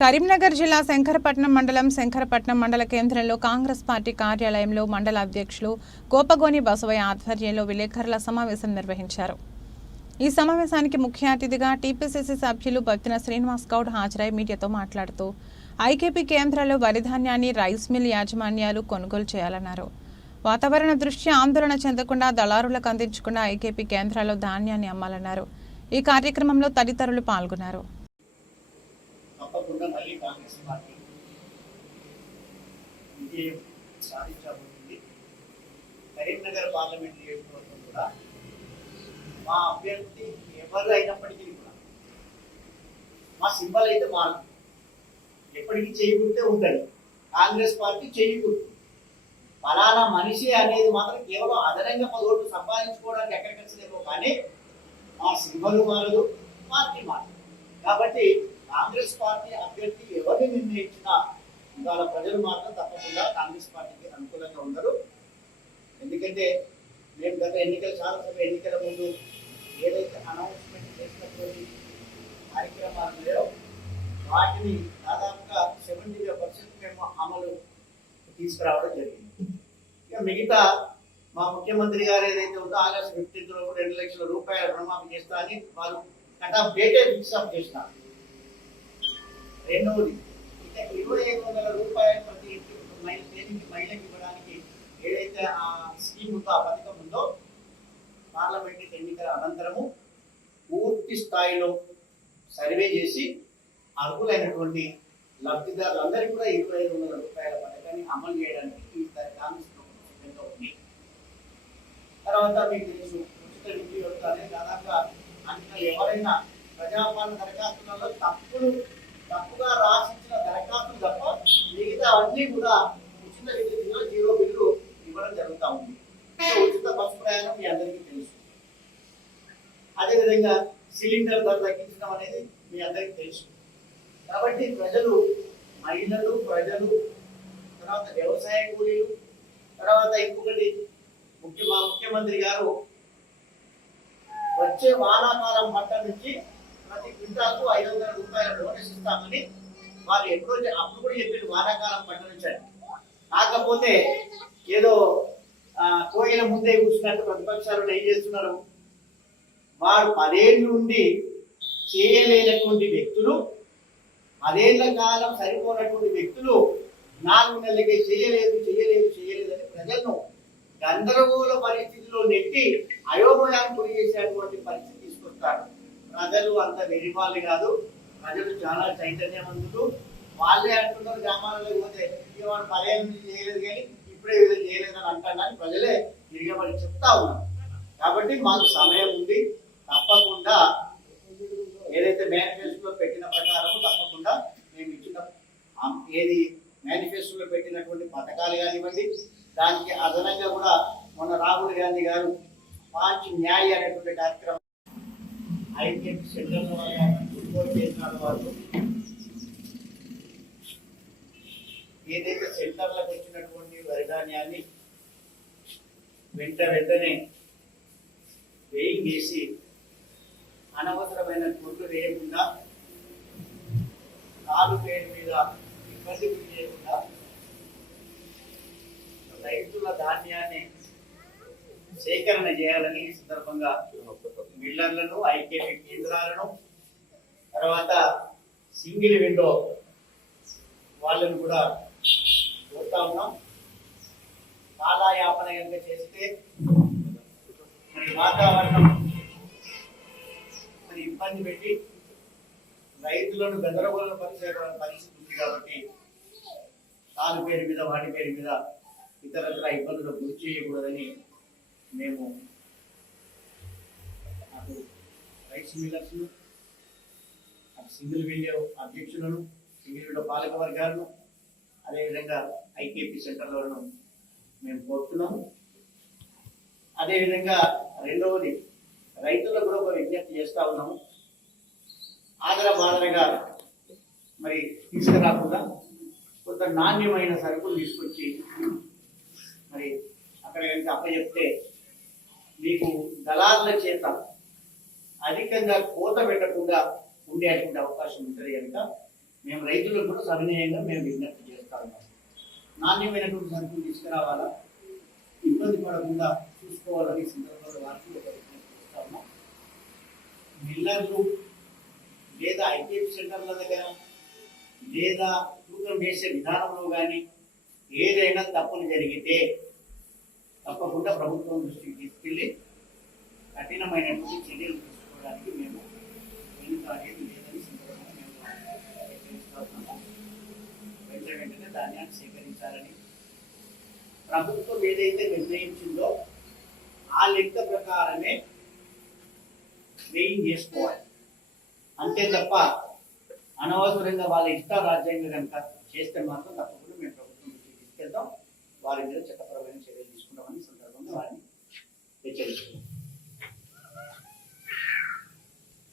కరీంనగర్ జిల్లా శంకరపట్నం మండల కేంద్రంలో కాంగ్రెస్ పార్టీ కార్యాలయంలో మండల అధ్యక్షులు గోపగోని బసవయ్య ఆధ్వర్యంలో విలేకరుల సమావేశం నిర్వహించారు. ఈ సమావేశానికి ముఖ్య అతిథిగా టీపీసీసీ సభ్యులు బత్తిన శ్రీనివాస్ గౌడ్ హాజరై మీడియాతో మాట్లాడుతూ ఐకేపీ కేంద్రాల్లో వరిధాన్యాన్ని రైస్ మిల్ యాజమాన్యాలు కొనుగోలు చేయాలన్నారు. వాతావరణ దృష్ట్యా ఆందోళన చెందకుండా దళారులకు అందించకుండా ఐకేపీ కేంద్రాల్లో ధాన్యాన్ని అమ్మాలన్నారు. ఈ కార్యక్రమంలో తదితరులు పాల్గొన్నారు. తప్పకుండా మళ్ళీ కాంగ్రెస్ పార్టీ విజయం సాధించబోతుంది. కరీంనగర్ పార్లమెంట్ నియోజకవర్గం కూడా మా అభ్యర్థి ఎవరు అయినప్పటికీ కూడా మా సింబల్ అయితే మారదు. ఎప్పటికీ చేయకుంటే ఉంటుంది. కాంగ్రెస్ పార్టీ చేయకూడదు. ఫలానా మనిషి అనేది మాత్రం కేవలం అదనంగా 10 ఓట్లు సంపాదించుకోవడానికి ఎక్కడికొచ్చేదేమో కానీ మా సింబల్ మారదు, పార్టీ మారదు. కాబట్టి కాంగ్రెస్ పార్టీ అభ్యర్థి ఎవరిని నిర్ణయించినా ఇవాళ ప్రజలు మాత్రం తప్పకుండా కాంగ్రెస్ పార్టీకి అనుకూలంగా ఉండరు. ఎందుకంటే మేము గత శాసనసభ ఎన్నికల ముందు ఏదైతే అనౌన్స్మెంట్ చేసినటువంటి కార్యక్రమాలు ఉన్నాయో వాటిని దాదాపుగా 75% మేము అమలు తీసుకురావడం జరిగింది. ఇక మిగతా మా ముఖ్యమంత్రి గారు ఏదైతే ఉందో ఆగస్టు 15 లోపు 2 లక్షల రూపాయల రుణమాఫీ చేస్తా అని వాళ్ళు కట్ ఆఫ్ డేటే ఫిక్సప్ చేసినారు. రెండవది ఇక 2500 రూపాయలు ప్రతి ఇంటికి మహిళకి ఇవ్వడానికి ఏదైతే ఆ స్కీమ్ ఉందో ఆ పథకం ఉందో పార్లమెంట్ ఎన్నికల అనంతరము పూర్తి స్థాయిలో సర్వే చేసి అర్హులైనటువంటి లబ్ధిదారులందరికీ కూడా 2500 రూపాయల పథకాన్ని అమలు చేయడానికి ఈ కాంగ్రెస్ ప్రభుత్వం సిద్ధంగా ఉంది. తర్వాత మీకు తెలుసు ఉచిత విద్యుత్ వ్యవస్థ అనేది దాదాపుగా అందులో ఎవరైనా ప్రజాపాలన దరఖాస్తులలో తప్పుగా రాసించిన దరఖాస్తులు తప్ప మిగతా అన్ని కూడా ఉచిత విద్యుత్తులో 0 బిల్లు ఇవ్వడం జరుగుతూ ఉంది. ఉచిత బస్సు ప్రయాణం మీ అందరికీ తెలుసు. అదేవిధంగా సిలిండర్ ధర తగ్గించడం అనేది మీ అందరికీ తెలుసు. కాబట్టి మహిళలు ప్రజలు తర్వాత వ్యవసాయ కూలీలు తర్వాత ఇంకొకటి మా ముఖ్యమంత్రి గారు వచ్చే వానాకాలం పంట నుంచి ప్రతి క్వింటాల్కు 500 రూపాయల బోనస్ ఇస్తామని వాళ్ళు అప్పుడు కూడా చెప్పారు వానాకాలం పంట నుంచి. కాకపోతే ఏదో కోయిల ముందే కూర్చున్నట్టు ప్రతిపక్షాలు ఏం చేస్తున్నారు, వారు 10 ఏళ్ళ నుండి చేయలేనటువంటి వ్యక్తులు 10 ఏళ్ల కాలం సరిపోనటువంటి వ్యక్తులు 4 నెలలకే చేయలేదు అని ప్రజలను గందరగోళ పరిస్థితిలో నెట్టి అయోమయాన్ని గురి చేసేటువంటి పరిస్థితి తీసుకొస్తారు. ప్రజలు అంత వెరివాళ్ళు కాదు, ప్రజలు చాలా చైతన్యవంతులు. వాళ్ళే అంటున్నారు గ్రామాలలో పోతే వాడు 10 ఏళ్ళ నుంచి చేయలేదు కానీ ఇప్పుడే వీళ్ళు చేయలేదని అంటారని ప్రజలే తిరిగబడి చెప్తా ఉన్నారు. కాబట్టి మాకు సమయం ఉంది. తప్పకుండా ఏదైతే మేనిఫెస్టోలో పెట్టిన ప్రకారం తప్పకుండా మేము ఇచ్చిన ఏది మేనిఫెస్టోలో పెట్టినటువంటి పథకాలు కానివ్వండి, దానికి అదనంగా కూడా మొన్న రాహుల్ గాంధీ గారు 5 న్యాయ్ అనేటువంటి కార్యక్రమం ఐకేపీ సెంటర్ల వాళ్ళు చేసిన వాళ్ళు ఏదైతే సెంటర్లకు వచ్చినటువంటి వరిధాన్యాన్ని వెంటనే వెయింగ్ చేసి అనవసరమైన కొట్లు వేయకుండా కాలు పేరు మీద ఇబ్బంది చేయకుండా రైతుల ధాన్యాన్ని సేకరణ చేయాలని ఈ సందర్భంగా మిల్లర్లను ఐకేపీ కేంద్రాలను తర్వాత సింగిల్ విండో వాళ్ళను కూడా కోరుతా ఉన్నాం. కాలయాపన కనుక చేస్తే మరి వాతావరణం ఇబ్బంది పెట్టి రైతులను గందరగోళ పరిస్థితి ఉంది. కాబట్టి కాలు పేరు మీద వాటి పేరు మీద ఇతరత్ర ఇబ్బందులు గురి చేయకూడదని మేము అటు రైస్ మిల్లర్స్ అటు సింగిల్ విండో అధ్యక్షులను సింగిల్ విండో పాలక వర్గాలను అదేవిధంగా ఐకేపీ సెంటర్లను మేము కోరుతున్నాము. అదేవిధంగా రెండవది రైతులకు కూడా ఒక విజ్ఞప్తి చేస్తా ఉన్నాము. ఆదరబాదరగా మరి తీసుకురాకుండా కొంత నాణ్యమైన సరుకులు తీసుకొచ్చి మరి అక్కడ కనుక అప్పచెప్తే మీకు దళారుల చేత అధికంగా కోత పెట్టకుండా ఉండేటువంటి అవకాశం ఉంటుంది కనుక మేము రైతులకు కూడా సవినయంగా మేము విజ్ఞప్తి చేస్తా ఉన్నాం. నాణ్యమైనటువంటి సరుకులు తీసుకురావాలా, ఇబ్బంది పడకుండా చూసుకోవాలని సందర్భంలో వారికి ఒక విజ్ఞప్తి చేస్తా ఉన్నాం. మిల్లర్లు లేదా ఐకేపీ సెంటర్ల దగ్గర లేదా తూకం వేసే విధానంలో కానీ ఏదైనా తప్పులు జరిగితే తప్పకుండా ప్రభుత్వం దృష్టికి తీసుకెళ్ళి కఠినమైనటువంటి చర్యలు తీసుకోవడానికి మేము వెనుకాడేది లేదని సందర్భంగా మేము హెచ్చరిస్తున్నాము. వెంటనే ధాన్యాన్ని సేకరించాలని ప్రభుత్వం ఏదైతే నిర్ణయించిందో ఆ లెక్క ప్రకారమే వెయింగ్ చేసుకోవాలి. అంతే తప్ప అనవసరంగా వాళ్ళ ఇష్టారాజ్యంగా కనుక చేస్తే మాత్రం తప్పకుండా మేము ప్రభుత్వం దృష్టికి తీసుకెళ్తాం. వారి మీద చట్టపరమైన చర్యలు తీసుకుంటామని సందర్భంగా వారిని హెచ్చరిస్తున్నాం.